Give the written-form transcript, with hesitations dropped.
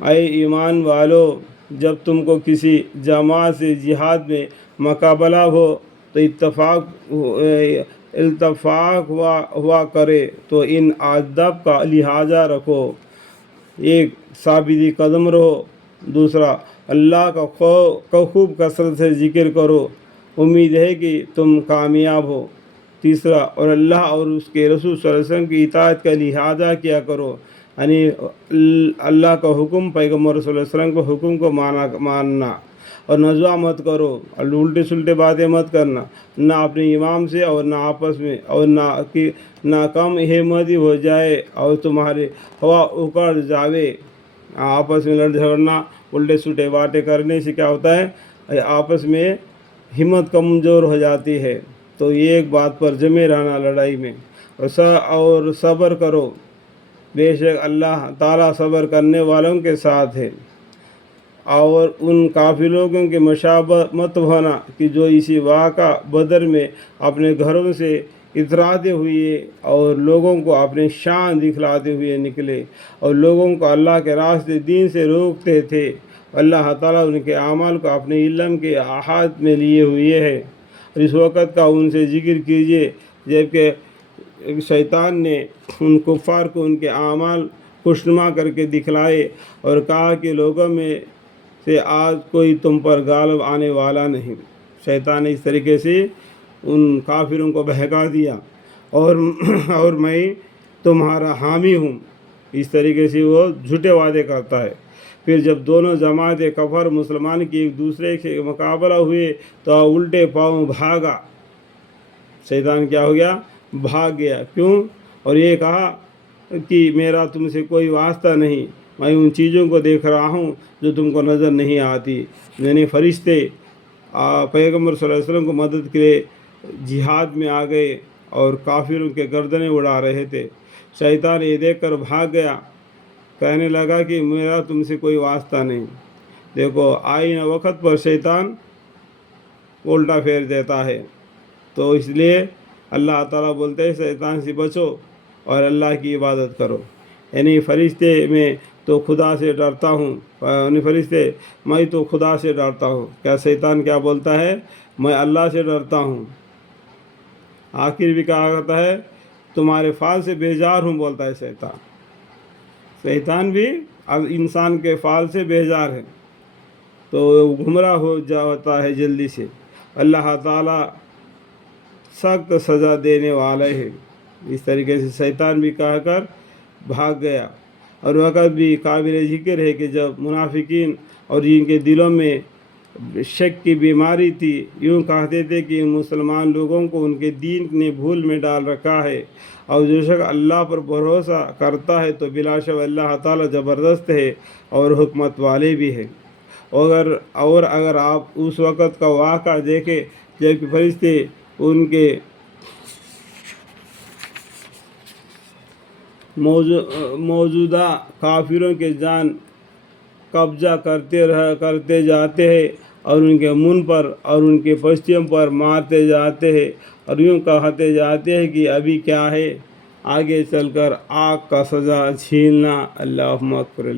اے ایمان والو، جب تم کو کسی جماعت سے جہاد میں مقابلہ ہو تو التفاق ہوا کرے تو ان آداب کا لحاظ رکھو۔ ایک، ثابت قدم رہو۔ دوسرا، اللہ کا خوب کثرت سے ذکر کرو، امید ہے کہ تم کامیاب ہو۔ تیسرا، اور اللہ اور اس کے رسول صلی اللہ علیہ وسلم کی اطاعت کا لحاظ کیا کرو، یعنی اللہ کا حکم، پیغمبر صلی اللہ علیہ وسلم کے حکم کو ماننا، اور نزوہ مت کرو، اور الٹے سلٹے باتیں مت کرنا، نہ اپنے امام سے اور نہ آپس میں، اور نہ کم ہمتی ہو جائے اور تمہارے ہوا اکڑ جاوے۔ آپس میں لڑ جھگڑنا، الٹے سلٹے باتیں کرنے سے کیا ہوتا ہے؟ آپس میں ہمت کمزور ہو جاتی ہے۔ تو یہ ایک بات پر جمے رہنا لڑائی میں، اور صبر کرو، بے شک اللہ تعالیٰ صبر کرنے والوں کے ساتھ ہے۔ اور ان کافر لوگوں کے مشابہ مت ہونا کہ جو اسی واقعہ بدر میں اپنے گھروں سے اتراتے ہوئے اور لوگوں کو اپنی شان دکھلاتے ہوئے نکلے اور لوگوں کو اللہ کے راستے دین سے روکتے تھے۔ اللہ تعالیٰ ان کے اعمال کو اپنے علم کے احاطے میں لیے ہوئے ہے۔ اور اس وقت کا ان سے ذکر کیجیے جبکہ شیطان نے ان کفار کو ان کے اعمال خوشنما کر کے دکھلائے اور کہا کہ لوگوں میں سے آج کوئی تم پر غالب آنے والا نہیں۔ شیطان نے اس طریقے سے ان کافروں کو بہکا دیا، اور میں تمہارا حامی ہوں، اس طریقے سے وہ جھوٹے وعدے کرتا ہے۔ پھر جب دونوں جماعت کفر مسلمان کی ایک دوسرے کے مقابلہ ہوئے تو الٹے پاؤں بھاگا۔ شیطان کیا ہو گیا؟ بھاگ گیا۔ کیوں؟ اور یہ کہا کہ میرا تم سے کوئی واسطہ نہیں، میں ان چیزوں کو دیکھ رہا ہوں جو تم کو نظر نہیں آتی۔ یعنی فرشتے پیغمبر صلی اللہ علیہ وسلم کو مدد کے لیے جہاد میں آ گئے اور کافروں کے گردنیں اڑا رہے تھے۔ شیطان یہ دیکھ کر بھاگ گیا، کہنے لگا کہ میرا تم سے کوئی واسطہ نہیں۔ دیکھو، آئین وقت پر شیطان الٹا پھیر دیتا ہے۔ تو اس لیے اللہ تعالیٰ بولتے ہیں شیطان سے بچو اور اللہ کی عبادت کرو۔ یعنی فرشتے میں تو خدا سے ڈرتا ہوں، یعنی فرشتے میں تو خدا سے ڈرتا ہوں۔ کیا شیطان کیا بولتا ہے؟ میں اللہ سے ڈرتا ہوں۔ آخر بھی کہا کرتا ہے تمہارے فعل سے بیزار ہوں، بولتا ہے شیطان۔ شیطان بھی اب انسان کے فعل سے بیزار ہے تو گمراہ ہو جاتا ہے جلدی سے۔ اللہ تعالیٰ سخت سزا دینے والے ہے۔ اس طریقے سے شیطان بھی کہہ کر بھاگ گیا۔ اور وقت بھی قابل ذکر ہے کہ جب منافقین اور جن کے دلوں میں شک کی بیماری تھی یوں کہتے تھے کہ مسلمان لوگوں کو ان کے دین نے بھول میں ڈال رکھا ہے، اور جو شخص اللہ پر بھروسہ کرتا ہے تو بلا شک اللہ تعالیٰ زبردست ہے اور حکمت والے بھی ہے۔ اور اگر آپ اس وقت کا واقعہ دیکھیں جب فرشتے ان کے موجودہ کافروں کے جان قبضہ کرتے جاتے ہیں اور ان کے منہ پر اور ان کے پشتیوں پر مارتے جاتے ہیں اور یوں کہتے جاتے ہیں کہ ابھی کیا ہے، آگے چل کر آگ کا سزا چھیننا۔ اللہم اکبر۔